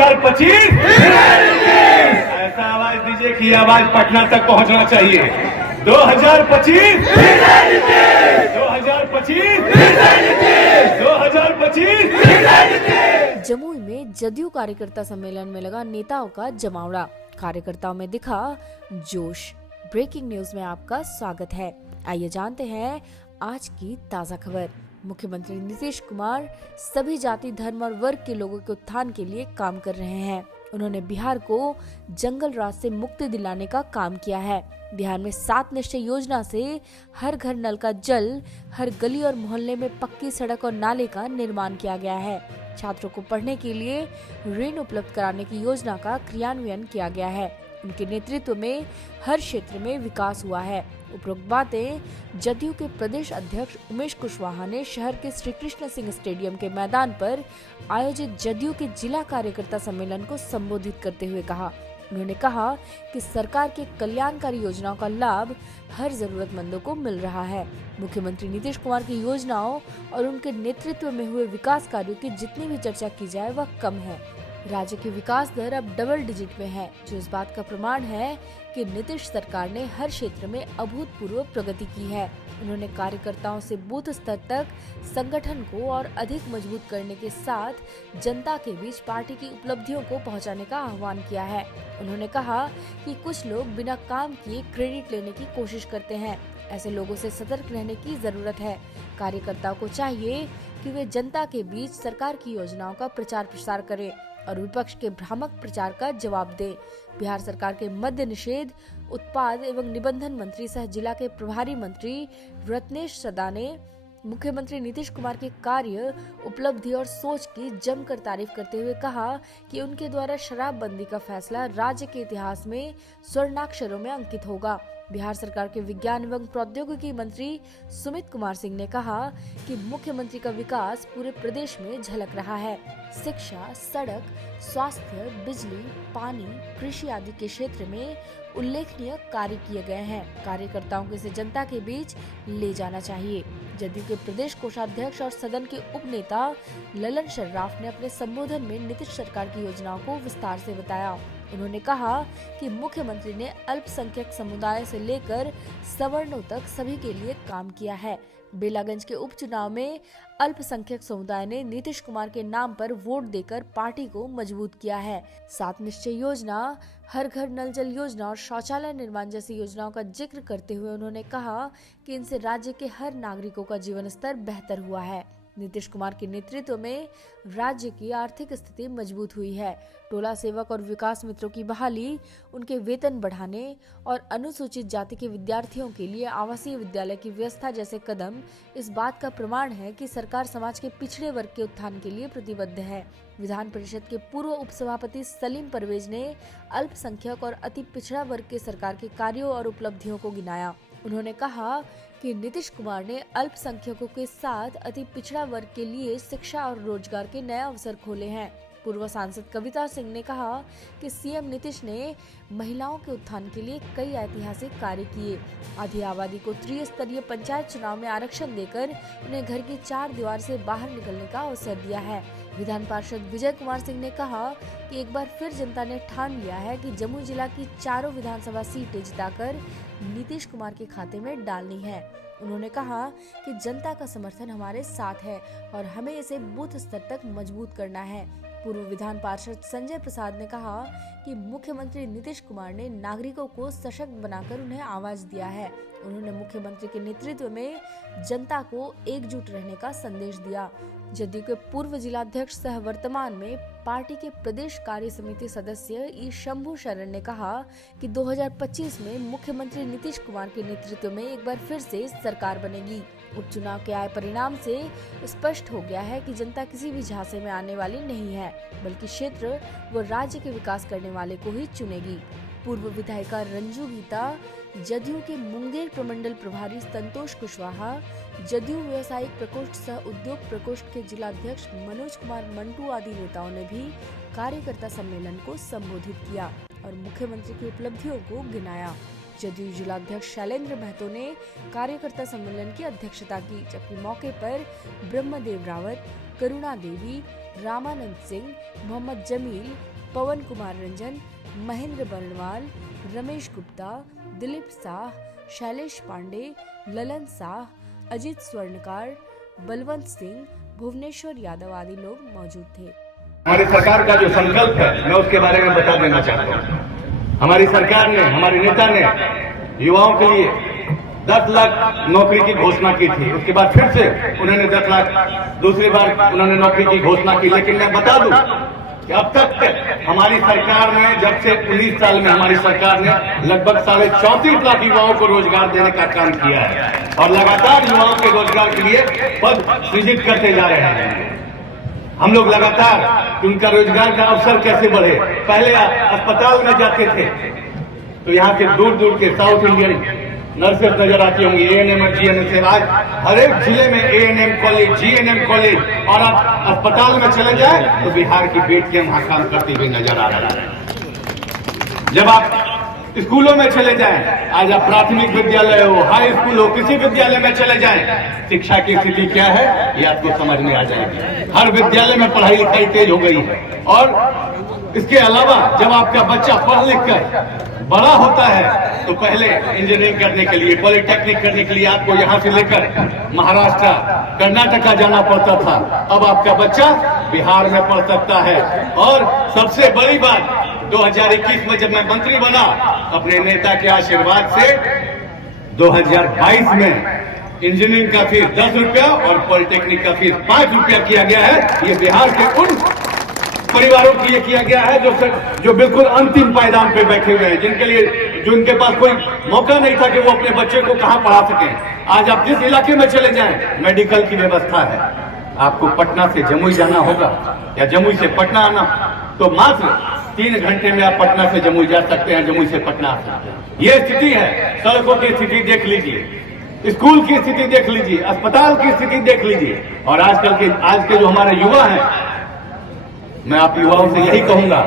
2025 ऐसा आवाज दीजिए कि आवाज पटना तक पहुंचना चाहिए। 2025 जमुई में जदयू कार्यकर्ता सम्मेलन में लगा नेताओं का जमावड़ा, कार्यकर्ताओं में दिखा जोश। ब्रेकिंग न्यूज में आपका स्वागत है। आइए जानते हैं आज की ताजा खबर। मुख्यमंत्री नीतीश कुमार सभी जाति, धर्म और वर्ग के लोगों के उत्थान के लिए काम कर रहे हैं। उन्होंने बिहार को जंगल राज से मुक्ति दिलाने का काम किया है। बिहार में 7 निश्चय योजना से हर घर नल का जल, हर गली और मोहल्ले में पक्की सड़क और नाले का निर्माण किया गया है। छात्रों को पढ़ने के लिए ऋण उपलब्ध कराने की योजना का क्रियान्वयन किया गया है। उनके नेतृत्व में हर क्षेत्र में विकास हुआ है। उपरोक्त बातें जदयू के प्रदेश अध्यक्ष उमेश कुशवाहा ने शहर के श्री कृष्ण सिंह स्टेडियम के मैदान पर आयोजित जदयू के जिला कार्यकर्ता सम्मेलन को संबोधित करते हुए कहा। उन्होंने कहा कि सरकार के कल्याणकारी योजनाओं का लाभ हर जरूरतमंदों को मिल रहा है। मुख्यमंत्री नीतीश कुमार की योजनाओं और उनके नेतृत्व में हुए विकास कार्यों की जितनी भी चर्चा की जाए वह कम है। राज्य की विकास दर अब डबल डिजिट में है, जो इस बात का प्रमाण है कि नीतीश सरकार ने हर क्षेत्र में अभूतपूर्व प्रगति की है। उन्होंने कार्यकर्ताओं से बूथ स्तर तक संगठन को और अधिक मजबूत करने के साथ जनता के बीच पार्टी की उपलब्धियों को पहुंचाने का आह्वान किया है। उन्होंने कहा कि कुछ लोग बिना काम किए क्रेडिट लेने की कोशिश करते हैं। ऐसे लोगों से सतर्क रहने की जरूरत है। कार्यकर्ताओं को चाहिए कि वे जनता के बीच सरकार की योजनाओं का प्रचार प्रसार करें और विपक्ष के भ्रामक प्रचार का जवाब दे। बिहार सरकार के मद्य निषेध, उत्पाद एवं निबंधन मंत्री सह जिला के प्रभारी मंत्री रत्नेश सदा ने मुख्यमंत्री नीतीश कुमार के कार्य, उपलब्धि और सोच की जमकर तारीफ करते हुए कहा कि उनके द्वारा शराबबंदी का फैसला राज्य के इतिहास में स्वर्णाक्षरों में अंकित होगा। बिहार सरकार के विज्ञान एवं प्रौद्योगिकी मंत्री सुमित कुमार सिंह ने कहा कि मुख्यमंत्री का विकास पूरे प्रदेश में झलक रहा है। शिक्षा, सड़क, स्वास्थ्य, बिजली, पानी, कृषि आदि के क्षेत्र में उल्लेखनीय कार्य किए गए हैं। कार्यकर्ताओं को इसे जनता के बीच ले जाना चाहिए। जदयू के प्रदेश कोषाध्यक्ष और सदन के उप नेता ललन शर्राफ ने अपने संबोधन में नीतीश सरकार की योजनाओं को विस्तार से बताया। उन्होंने कहा कि मुख्यमंत्री ने अल्पसंख्यक समुदाय से लेकर सवर्णों तक सभी के लिए काम किया है। बेलागंज के उपचुनाव में अल्पसंख्यक समुदाय ने नीतीश कुमार के नाम पर वोट देकर पार्टी को मजबूत किया है। 7 निश्चय योजना, हर घर नल जल योजना और शौचालय निर्माण जैसी योजनाओं का जिक्र करते हुए उन्होंने कहा कि इनसे राज्य के हर नागरिकों का जीवन स्तर बेहतर हुआ है। नीतीश कुमार के नेतृत्व में राज्य की आर्थिक स्थिति मजबूत हुई है। टोला सेवक और विकास मित्रों की बहाली, उनके वेतन बढ़ाने और अनुसूचित जाति के विद्यार्थियों के लिए आवासीय विद्यालय की व्यवस्था जैसे कदम इस बात का प्रमाण है कि सरकार समाज के पिछड़े वर्ग के उत्थान के लिए प्रतिबद्ध है। विधान परिषद के पूर्व उपसभापति सलीम परवेज ने अल्पसंख्यक और अति पिछड़ा वर्ग के सरकार के कार्यों और उपलब्धियों को गिनाया। उन्होंने कहा कि नीतीश कुमार ने अल्पसंख्यकों के साथ अति पिछड़ा वर्ग के लिए शिक्षा और रोजगार के नए अवसर खोले हैं। पूर्व सांसद कविता सिंह ने कहा कि सीएम नीतीश ने महिलाओं के उत्थान के लिए कई ऐतिहासिक कार्य किए। आधी आबादी को त्रिस्तरीय पंचायत चुनाव में आरक्षण देकर उन्हें घर की 4 दीवार से बाहर निकलने का अवसर दिया है। विधान पार्षद विजय कुमार सिंह ने कहा कि एक बार फिर जनता ने ठान लिया है कि जमुई जिला की 4 विधानसभा सीटें जिताकर नीतीश कुमार के खाते में डालनी है। उन्होंने कहा कि जनता का समर्थन हमारे साथ है और हमें इसे बूथ स्तर तक मजबूत करना है। पूर्व विधान पार्षद संजय प्रसाद ने कहा कि मुख्यमंत्री नीतीश कुमार ने नागरिकों को सशक्त बनाकर उन्हें आवाज दिया है। उन्होंने मुख्यमंत्री के नेतृत्व में जनता को एकजुट रहने का संदेश दिया। जदयू के पूर्व जिलाध्यक्ष सह वर्तमान में पार्टी के प्रदेश कार्य समिति सदस्य ई शंभू शरण ने कहा कि 2025 में मुख्यमंत्री नीतीश कुमार के नेतृत्व में एक बार फिर से सरकार बनेगी। उपचुनाव के आए परिणाम से स्पष्ट हो गया है कि जनता किसी भी झांसे में आने वाली नहीं है, बल्कि क्षेत्र व राज्य के विकास करने वाले को ही चुनेगी। पूर्व विधायिका रंजू गीता, जदयू के मुंगेर प्रमंडल प्रभारी संतोष कुशवाहा, जदयू व्यवसायिक प्रकोष्ठ सह उद्योग प्रकोष्ठ के जिलाध्यक्ष मनोज कुमार मंटू आदि नेताओं ने भी कार्यकर्ता सम्मेलन को संबोधित किया और मुख्यमंत्री की उपलब्धियों को गिनाया। जदयू जिलाध्यक्ष शैलेंद्र महतो ने कार्यकर्ता सम्मेलन की अध्यक्षता की, जबकि मौके पर ब्रह्मदेव रावत, करुणा देवी, रामानंद सिंह, मोहम्मद जमील, पवन कुमार रंजन, महेंद्र बर्णवाल, रमेश गुप्ता, दिलीप साह, शैलेश पांडे, ललन साह, अजीत स्वर्णकार, बलवंत सिंह, भुवनेश्वर यादव आदि लोग मौजूद थे। हमारी सरकार का जो संकल्प है मैं उसके बारे में बता देना चाहता हूँ। हमारी सरकार ने, हमारे नेता ने युवाओं के लिए 10 लाख नौकरी की घोषणा की थी। उसके बाद फिर से उन्होंने 10 लाख दूसरी बार उन्होंने नौकरी की घोषणा की। लेकिन मैं बता दूं कि अब तक हमारी सरकार ने, जब से 19 साल में हमारी सरकार ने लगभग 34.5 लाख युवाओं को रोजगार देने का काम किया है और लगातार युवाओं के रोजगार के लिए पद सृजित करते जा रहे हैं। हम लोग लगातार उनका रोजगार का अवसर कैसे बढ़े। पहले अस्पताल में जाते थे तो यहाँ से दूर दूर के साउथ इंडियन नर्सेस नजर आती होंगी, एएनएम और जीएनएम से। आज हर एक जिले में एएनएम कॉलेज, जीएनएम कॉलेज, और आप अस्पताल में चले जाए तो बिहार की बेटियां वहां काम करती हुई नजर आ रहा है। जब आप स्कूलों में चले जाएं, आज आप प्राथमिक विद्यालय हो, हाई स्कूल हो, किसी विद्यालय में चले जाएं, शिक्षा की स्थिति क्या है ये आपको समझ में आ जाएगी। हर विद्यालय में पढ़ाई लिखाई तेज हो गई है। और इसके अलावा जब आपका बच्चा पढ़ लिख कर बड़ा होता है तो पहले इंजीनियरिंग करने के लिए, पॉलिटेक्निक करने के लिए आपको यहाँ से लेकर महाराष्ट्र, कर्नाटका जाना पड़ता था। अब आपका बच्चा बिहार में पढ़ सकता है। और सबसे बड़ी बात, 2021 में जब मैं मंत्री बना, अपने नेता के आशीर्वाद से 2022 में इंजीनियरिंग का फीस 10 रुपया और पॉलिटेक्निक का फीस 5 रुपया किया गया है। ये बिहार के उन परिवारों के लिए किया गया है जो बिल्कुल अंतिम पायदान पे बैठे हुए हैं, जिनके लिए, जो इनके पास कोई मौका नहीं था कि वो अपने बच्चे को कहाँ पढ़ा सकें। आज आप जिस इलाके में चले जाएं, मेडिकल की व्यवस्था है। आपको पटना से जमुई जाना होगा या जमुई से पटना आना, तो मात्र 3 घंटे में आप पटना से जमुई जा सकते हैं, जमुई से पटना आ सकते हैं। ये स्थिति है। सड़कों की स्थिति देख लीजिए, स्कूल की स्थिति देख लीजिए, अस्पताल की स्थिति देख लीजिए। और आज के जो हमारे युवा हैं, मैं आप युवाओं से यही कहूंगा,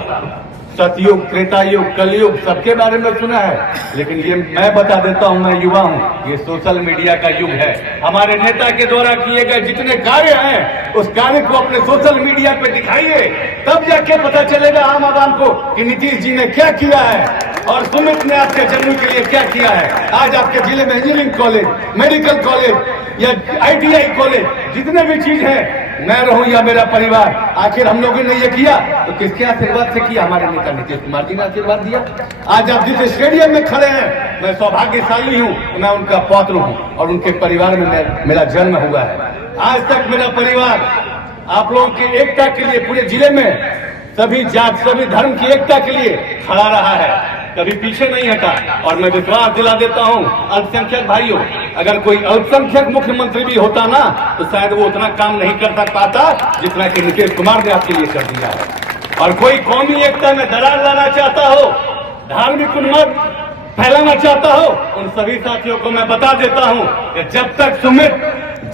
सतयुग, त्रेता युग, कलयुग सबके बारे में सुना है, लेकिन ये मैं बता देता हूं, मैं युवा हूं, ये सोशल मीडिया का युग है। हमारे नेता के द्वारा किए गए जितने कार्य हैं, उस कार्य को अपने सोशल मीडिया पे दिखाइए, तब जाके पता चलेगा आम आदमी को कि नीतीश जी ने क्या किया है और सुमित ने आपके जमुई के लिए क्या किया है। आज आपके जिले में इंजीनियरिंग कॉलेज, मेडिकल कॉलेज या ITI कॉलेज, जितने भी चीज है, मैं रहूं या मेरा परिवार, आखिर हम लोगों ने ये किया तो किसके आशीर्वाद से किया? हमारे नेता नीतीश कुमार जी ने आशीर्वाद दिया। आज आप जिस स्टेडियम में खड़े हैं, मैं सौभाग्यशाली हूं, मैं उनका पौत्र हूं और उनके परिवार में मेरा जन्म हुआ है। आज तक मेरा परिवार आप लोगों की एकता के लिए, पूरे जिले में सभी जात, सभी धर्म की एकता के लिए खड़ा रहा है, कभी पीछे नहीं हटा। और मैं विश्वास दिला देता हूं अल्पसंख्यक भाइयों, अगर कोई अल्पसंख्यक मुख्यमंत्री भी होता ना, तो शायद वो उतना काम नहीं कर पाता जितना कि नीतीश कुमार ने आपके लिए कर दिया है। और कोई कौमी एकता में दरार लाना चाहता हो, धार्मिक उन्माद फैलाना चाहता हो, उन सभी साथियों को मैं बता देता हूं कि जब तक सुमित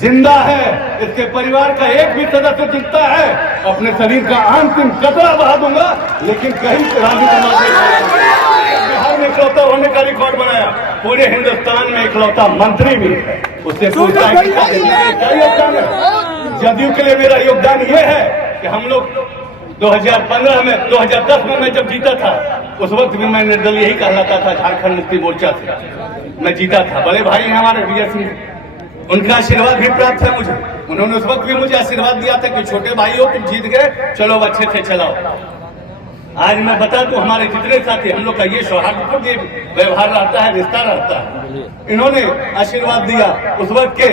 जिंदा है, इसके परिवार का एक भी सदस्य जिंदा है, अपने शरीर का अंतिम कतरा बहा दूंगा, लेकिन कहीं बिहार में इकलौता होने का रिकॉर्ड बनाया, पूरे हिंदुस्तान में इकलौता मंत्री भी है। उससे पूछता है कि क्या योगदान है? जदयू के लिए मेरा योगदान ये है कि हम लोग 2015 में, 2010 में मैं जब जीता था, उस वक्त भी मैं निर्दल यही कहलाता था, झारखंड मुक्ति मोर्चा से मैं जीता था। बड़े भाई हैं हमारे विजय सिंह, उनका आशीर्वाद भी प्राप्त है मुझे। उन्होंने उस वक्त भी मुझे आशीर्वाद दिया था कि छोटे भाई हो, तुम जीत गए, चलो अच्छे से चलाओ। आज मैं बता दूं, हमारे जितने साथी, हम लोग का ये सौहार्दपूर्ण व्यवहार रहता है, रिश्ता रहता है। इन्होंने आशीर्वाद दिया। उस वक्त के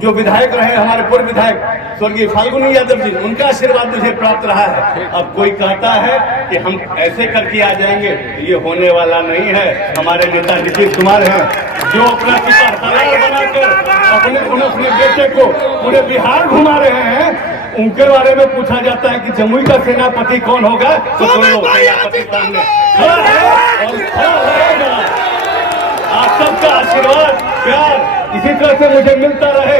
जो विधायक रहे, हमारे पूर्व विधायक स्वर्गीय फाल्गुनी यादव जी, उनका आशीर्वाद मुझे प्राप्त रहा है। अब कोई कहता है कि हम ऐसे करके आ जाएंगे, ये होने वाला नहीं है। हमारे नेता नीतीश कुमार हैं, जो अपना सलाह बनाकर अपने बेटे को पूरे बिहार घुमा रहे हैं। उनके बारे में पूछा जाता है कि जमुई का सेनापति कौन होगा, तो सेनापति सामने खड़ा है और खड़ा रहेगा। आप सबका आशीर्वाद, प्यार इसी तरह से मुझे मिलता रहे।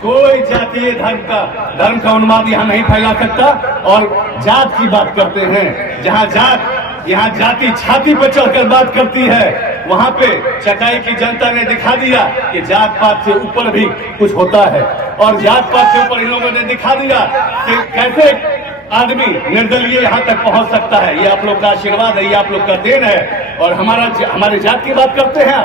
कोई जातीय धर्म का उन्माद यहाँ नहीं फैला सकता। और जात की बात करते हैं, जहाँ जात, यहाँ जाति छाती पर चढ़कर बात करती है, वहां पे चकाई की जनता ने दिखा दिया कि जात पात से ऊपर भी कुछ होता है, और जात पात से ऊपर इन लोगों ने दिखा दिया कि कैसे आदमी निर्दलीय यहाँ तक पहुंच सकता है। ये आप लोग का आशीर्वाद है, ये आप लोग का देन है। और हमारे जात की बात करते हैं,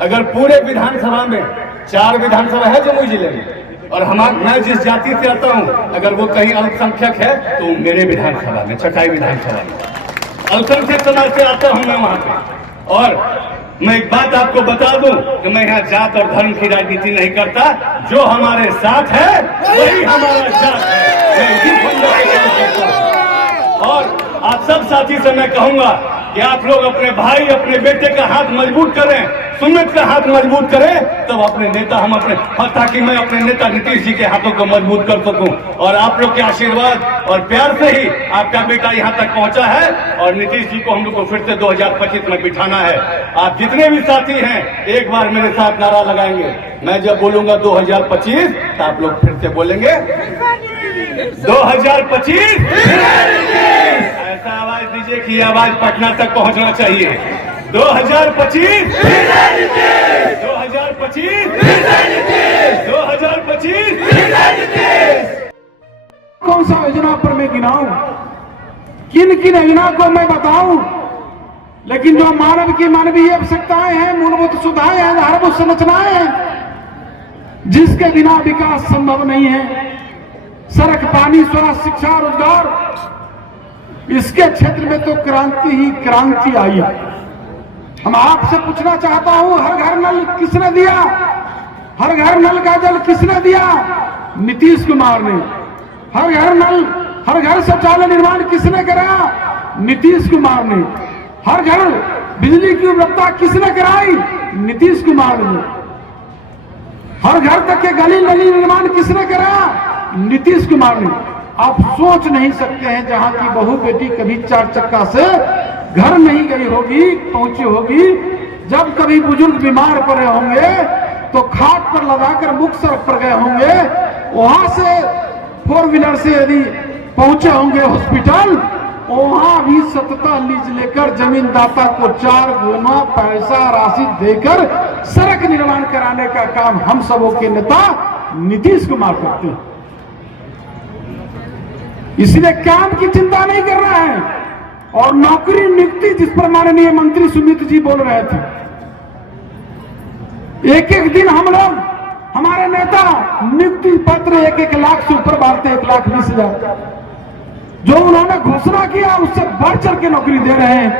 अगर पूरे विधानसभा में 4 विधानसभा है जमुई जिले में, और मैं जिस जाति से आता हूँ, अगर वो कहीं अल्पसंख्यक है तो मेरे विधानसभा में, चकाई विधानसभा में अल्पसंख्यक समाज से आता हूँ मैं वहां पे। और मैं एक बात आपको बता दूं कि मैं यहाँ जात और धर्म की राजनीति नहीं करता। जो हमारे साथ है वही हमारा जात है। मैं इसी फंडा के काम करता हूं। और आप सब साथी से मैं कहूंगा कि आप लोग अपने भाई, अपने बेटे का हाथ मजबूत करें, सुमित का हाथ मजबूत करें, तब अपने नेता हम अपने, ताकि मैं अपने नेता नीतीश जी के हाथों को मजबूत कर सकूं। और आप लोग के आशीर्वाद और प्यार से ही आपका बेटा यहां तक पहुंचा है, और नीतीश जी को हम लोग को फिर से 2025 में बिठाना है। आप जितने भी साथी हैं, एक बार मेरे साथ नारा लगाएंगे। मैं जब बोलूंगा 2025 तो आप लोग फिर से बोलेंगे 2025। ऐसा आवाज दीजिए कि ये आवाज पटना तक पहुंचना चाहिए। 2025 कौन सा योजना पर मैं गिनाऊं, किन किन योजना को मैं बताऊं, लेकिन जो मानव की मानवीय आवश्यकताएं हैं, मूलभूत सुविधाएं हैं, आधारभूत संरचनाएं हैं, जिसके बिना विकास संभव नहीं है। सड़क, पानी, स्वास्थ्य, शिक्षा, रोजगार, इसके क्षेत्र में तो क्रांति ही क्रांति आई है। हम आपसे पूछना चाहता हूं, हर घर नल किसने दिया? हर घर नल का जल किसने दिया? नीतीश कुमार ने। हर घर नल, हर घर शौचालय निर्माण किसने कराया? नीतीश कुमार ने। हर घर बिजली की उपलब्धता किसने कराई? नीतीश कुमार ने। हर घर तक के गली नली निर्माण किसने कराया? नीतीश कुमार ने। आप सोच नहीं सकते हैं, जहां की बहू बेटी कभी 4 चक्का से घर नहीं गई होगी, पहुंची होगी, जब कभी बुजुर्ग बीमार पड़े होंगे तो खाट पर लगाकर मुख्य सड़क पर गए होंगे, वहां से 4 व्हीलर से यदि पहुंचे होंगे हॉस्पिटल, वहां भी सतता लीज लेकर जमीनदाता को 4 गुना पैसा राशि देकर सड़क निर्माण कराने का काम हम सबों के नेता नीतीश कुमार करते हैं। इसलिए काम की चिंता नहीं कर रहा है। और नौकरी नियुक्ति, जिस पर माननीय मंत्री सुमित जी बोल रहे थे, एक एक दिन हम लोग, हमारे नेता नियुक्ति पत्र 1-1 लाख से ऊपर बांटते, 1,20,000। जो उन्होंने घोषणा किया उससे बढ़ चढ़ के नौकरी दे रहे हैं।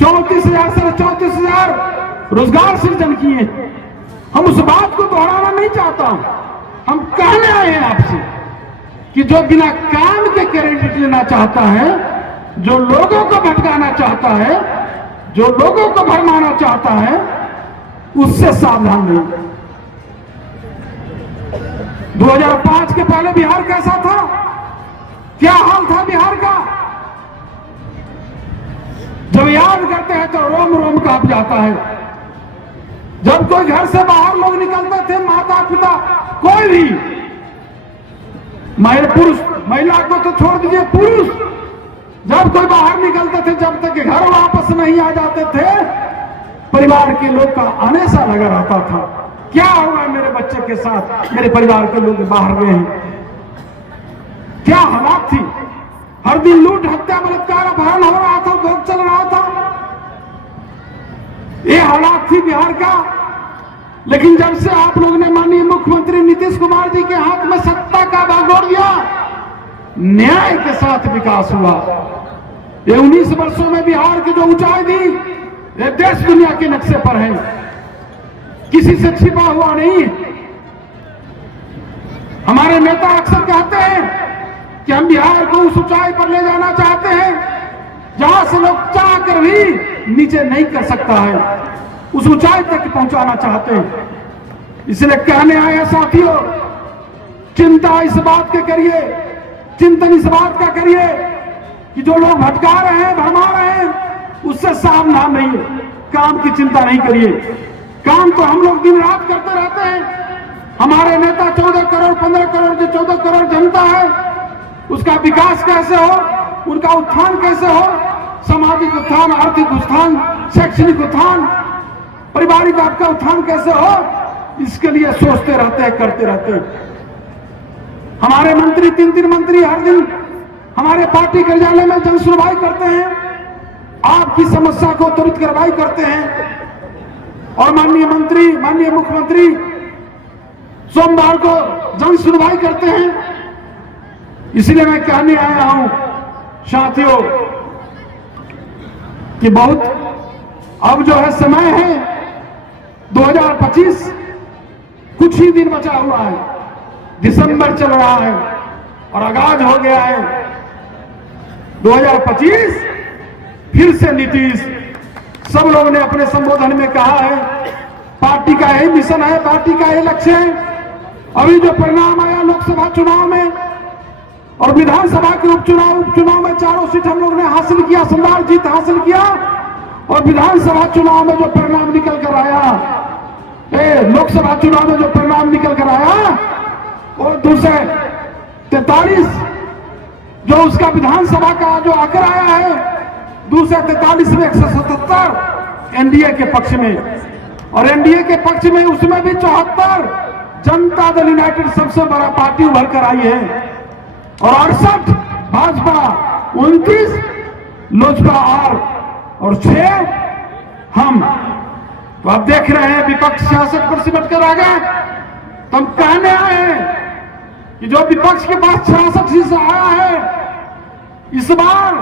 34,000 से 34,000 रोजगार सृजन किए। हम उस बात को दोहराना नहीं चाहता हूं। हम कहने आए हैं आपसे कि जो बिना काम के क्रेडिट लेना चाहता है, जो लोगों को भटकाना चाहता है, जो लोगों को भरमाना चाहता है, उससे सावधान रहिए। 2005 के पहले बिहार कैसा था? क्या हाल था बिहार का? जब याद करते हैं तो रोम रोम कांप जाता है। जब कोई घर से बाहर लोग निकलते थे, माता पिता, कोई भी, पुरुष, महिला को तो छोड़ दीजिए, पुरुष जब कोई बाहर निकलते थे, जब तक घर वापस नहीं आ जाते थे, परिवार के लोग का आने सा लगा रहता था। क्या होगा मेरे बच्चे के साथ? मेरे परिवार के लोग बाहर गए हैं। क्या हालात थी? हर दिन लूट, हत्या, बलात्कार, अपहरण हो रहा था, भोग चल रहा था। ये हालात थी बिहार का। लेकिन जब से आप लोगों ने माननीय मुख्यमंत्री नीतीश कुमार जी के हाथ में सत्ता का बागडोर दिया, न्याय के साथ विकास हुआ। ये 19 वर्षों में बिहार की जो ऊंचाई थी, ये देश दुनिया के नक्शे पर है, किसी से छिपा हुआ नहीं। हमारे नेता अक्सर कहते हैं कि हम बिहार को उस ऊंचाई पर ले जाना चाहते हैं जहां से लोग चाह कर भी नीचे नहीं कर सकता है, उस ऊंचाई तक पहुंचाना चाहते हैं। इसलिए कहने आए साथियों, चिंता इस बात के करिए, चिंतन इस बात का करिए कि जो लोग भटका रहे हैं, भरमा रहे हैं, उससे सावधान रहिए। काम की चिंता नहीं करिए। काम तो हम लोग दिन रात करते रहते हैं। हमारे नेता 14 करोड़ 15 करोड़ जो 14 करोड़ जनता है, उसका विकास कैसे हो, उनका उत्थान कैसे हो, सामाजिक उत्थान, आर्थिक उत्थान, शैक्षणिक उत्थान, पारिवारिक आपका उत्थान कैसे हो, इसके लिए सोचते रहते हैं, करते रहते हैं। हमारे मंत्री 3 मंत्री हर दिन हमारे पार्टी कार्यालय में जन सुनवाई करते हैं, आपकी समस्या को त्वरित कार्रवाई करते हैं। और माननीय मंत्री, माननीय मुख्यमंत्री सोमवार को जन सुनवाई करते हैं। इसलिए मैं कहने आया हूं साथियों कि बहुत अब जो है समय है 2025, कुछ ही दिन बचा हुआ है, दिसंबर चल रहा है और आगाज हो गया है 2025। फिर से नीतीश, सब लोगों ने अपने संबोधन में कहा है पार्टी का यही मिशन है, पार्टी का यही लक्ष्य है। अभी जो परिणाम आया लोकसभा चुनाव में और विधानसभा के उपचुनाव में 4 सीट हम लोग ने हासिल किया, शानदार जीत हासिल किया। और विधानसभा चुनाव में जो परिणाम निकल कर आया, लोकसभा चुनाव में जो परिणाम निकल कर आया, और 243 जो उसका विधानसभा का जो आंकड़ा आया है, 243 में 177 एनडीए के पक्ष में, और एनडीए के पक्ष में उसमें भी 74 जनता दल यूनाइटेड सबसे बड़ा पार्टी उभर कर आई है, और 68 भाजपा, 29 लोजपा और 6 हम। तो आप देख रहे हैं विपक्ष 66 पर सिमट कर आ गए। तो हम कहने आए हैं कि जो विपक्ष के पास 66 हिस्सा आया है, इस बार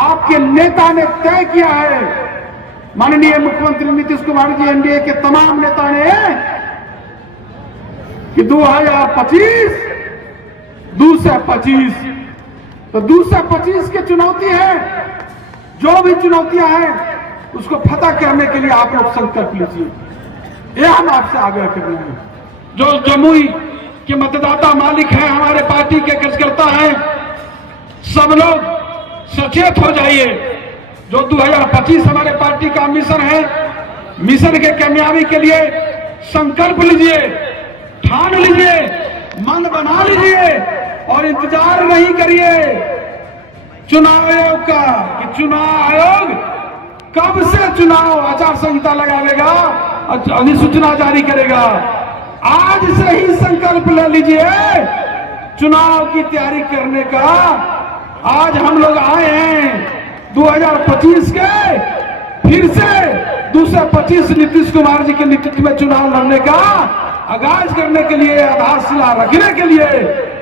आपके नेता ने तय किया है, माननीय मुख्यमंत्री नीतीश कुमार जी, एनडीए के तमाम नेता ने, कि 2025 225, तो 225 की चुनौती है। जो भी चुनौतियां हैं उसको फतह करने के लिए आप लोग संकल्प लीजिए, यह हम आपसे आग्रह कर रहे हैं। जो जमुई के मतदाता मालिक हैं, हमारे पार्टी के कार्यकर्ता हैं, सब लोग सचेत हो जाइए। जो 2025 हमारे पार्टी का मिशन है, मिशन के कामयाबी के लिए संकल्प लीजिए, ठान लीजिए, मन बना लीजिए और इंतजार नहीं करिए चुनाव आयोग का कि चुनाव आयोग कब से चुनाव आचार संहिता लगा लेगा, अधिसूचना जारी करेगा। आज से ही संकल्प ले लीजिए चुनाव की तैयारी करने का। आज हम लोग आए हैं 2025 के, फिर से 225 नीतीश कुमार जी के नेतृत्व में चुनाव लड़ने का आगाज करने के लिए, आधारशिला रखने के लिए।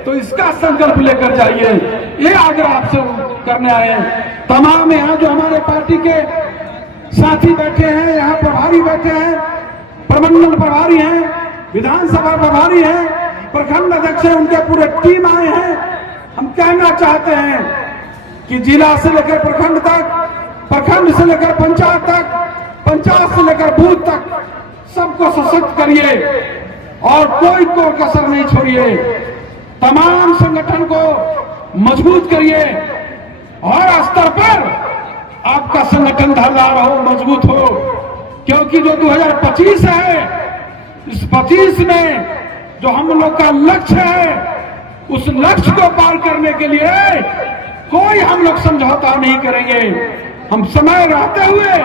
तो इसका संकल्प लेकर जाइए, ये आग्रह आपसे करने आए हैं। तमाम यहाँ जो हमारे पार्टी के साथी बैठे हैं, यहाँ प्रभारी बैठे हैं, प्रमंडल प्रभारी हैं, विधानसभा प्रभारी हैं, प्रखंड अध्यक्ष हैं, उनके पूरे टीम आए हैं। हम कहना चाहते हैं कि जिला से लेकर प्रखंड तक, प्रखंड से लेकर पंचायत तक, पंचायत से लेकर बूथ तक सबको सशक्त करिए और कोई को कसर नहीं छोड़िए। तमाम संगठन को मजबूत करिए और स्तर पर आपका संगठन धारदार हो, मजबूत हो, क्योंकि जो 2025 है, इस 25 में जो हम लोग का लक्ष्य है, उस लक्ष्य को पार करने के लिए कोई हम लोग समझौता नहीं करेंगे। हम समय रहते हुए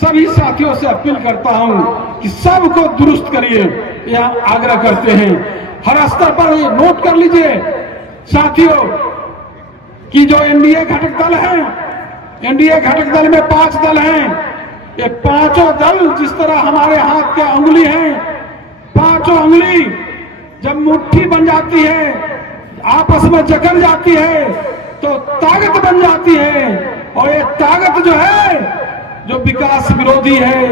सभी साथियों से अपील करता हूं कि सबको दुरुस्त करिए, यह आग्रह करते हैं। हर स्तर पर ये नोट कर लीजिए साथियों कि जो एनडीए घटक दल है, एनडीए घटक दल में 5 दल हैं। ये पांचों दल जिस तरह हमारे हाथ के अंगुली हैं, पांचों अंगुली जब मुट्ठी बन जाती है, आपस में जकड़ जाती है, तो ताकत बन जाती है। और ये ताकत जो है, जो विकास विरोधी है,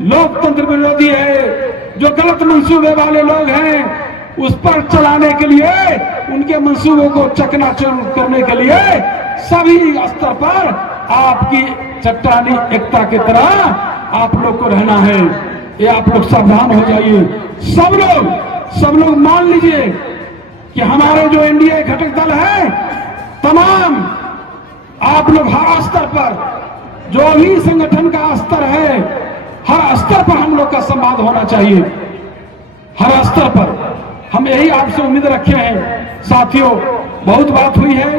लोकतंत्र विरोधी है, जो गलत मंसूबे वाले लोग हैं, उस पर चलाने के लिए, उनके मंसूबों को चकनाचूर करने के लिए सभी स्तर पर आपकी चट्टानी एकता की तरह आप लोग को रहना है। ये आप लोग सावधान हो जाइए। सब लोग मान लीजिए कि हमारे जो एनडीए घटक दल है, तमाम आप लोग हर स्तर पर, जो भी संगठन का स्तर है, हर स्तर पर हम लोग का संवाद होना चाहिए। हर स्तर पर हम यही आपसे उम्मीद रखे हैं। साथियों, बहुत बात हुई है,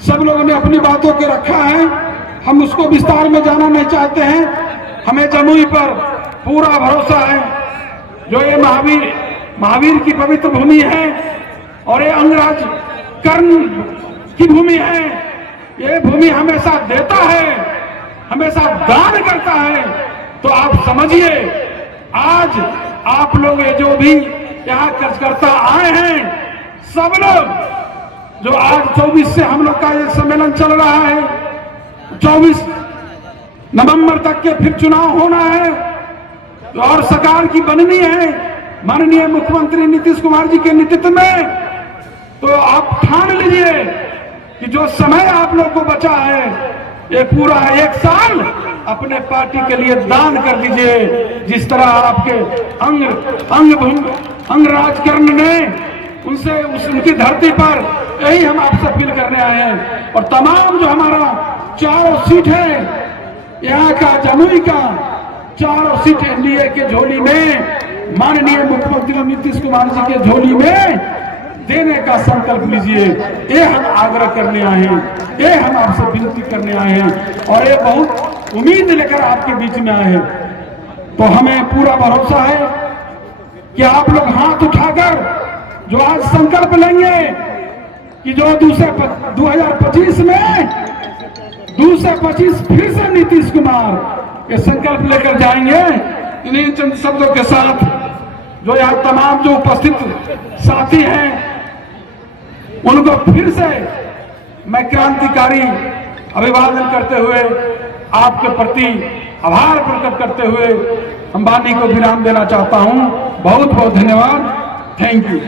सब लोगों ने अपनी बातों के रखा है, हम उसको विस्तार में जाना नहीं चाहते हैं। हमें जमुई पर पूरा भरोसा है जो ये महावीर की पवित्र भूमि है और ये अंगराज कर्ण की भूमि है, ये भूमि हमेशा देता है, हमेशा दान करता है। तो आप समझिए, आज आप लोग ये जो भी यहाँ कार्यकर्ता आए हैं, सब लोग जो आज 24 से हम लोग का ये सम्मेलन चल रहा है, 24 नवंबर तक के फिर चुनाव होना है और सरकार की बननी है माननीय मुख्यमंत्री नीतीश कुमार जी के नेतृत्व में। तो आप ठान लीजिए कि जो समय आप लोग को बचा है, ये पूरा 1 साल अपने पार्टी के लिए दान कर दीजिए। जिस तरह आपके अंगराज कर्ण ने उनकी धरती पर, यही हम आपसे अपील करने आए हैं। और तमाम जो हमारा 4 सीट है, यहाँ का जमुई का 4 सीट एनडीए के झोली में, माननीय मुख्यमंत्री नीतीश कुमार जी के झोली में देने का संकल्प लीजिए। ये हम आग्रह करने आए हैं, ये हम आपसे विनती करने आए हैं और ये बहुत उम्मीद लेकर आपके बीच में आए हैं। तो हमें पूरा भरोसा है कि आप लोग हाथ उठाकर जो आज संकल्प लेंगे कि जो 2025 में 225 फिर से नीतीश कुमार ये संकल्प लेकर जाएंगे। इन्हीं चंद शब्दों के साथ जो यहाँ तमाम जो उपस्थित साथी हैं, उनको फिर से मैं क्रांतिकारी अभिवादन करते हुए, आपके प्रति आभार प्रकट करते हुए हम वाणी को विराम देना चाहता हूं। बहुत बहुत धन्यवाद। Thank you.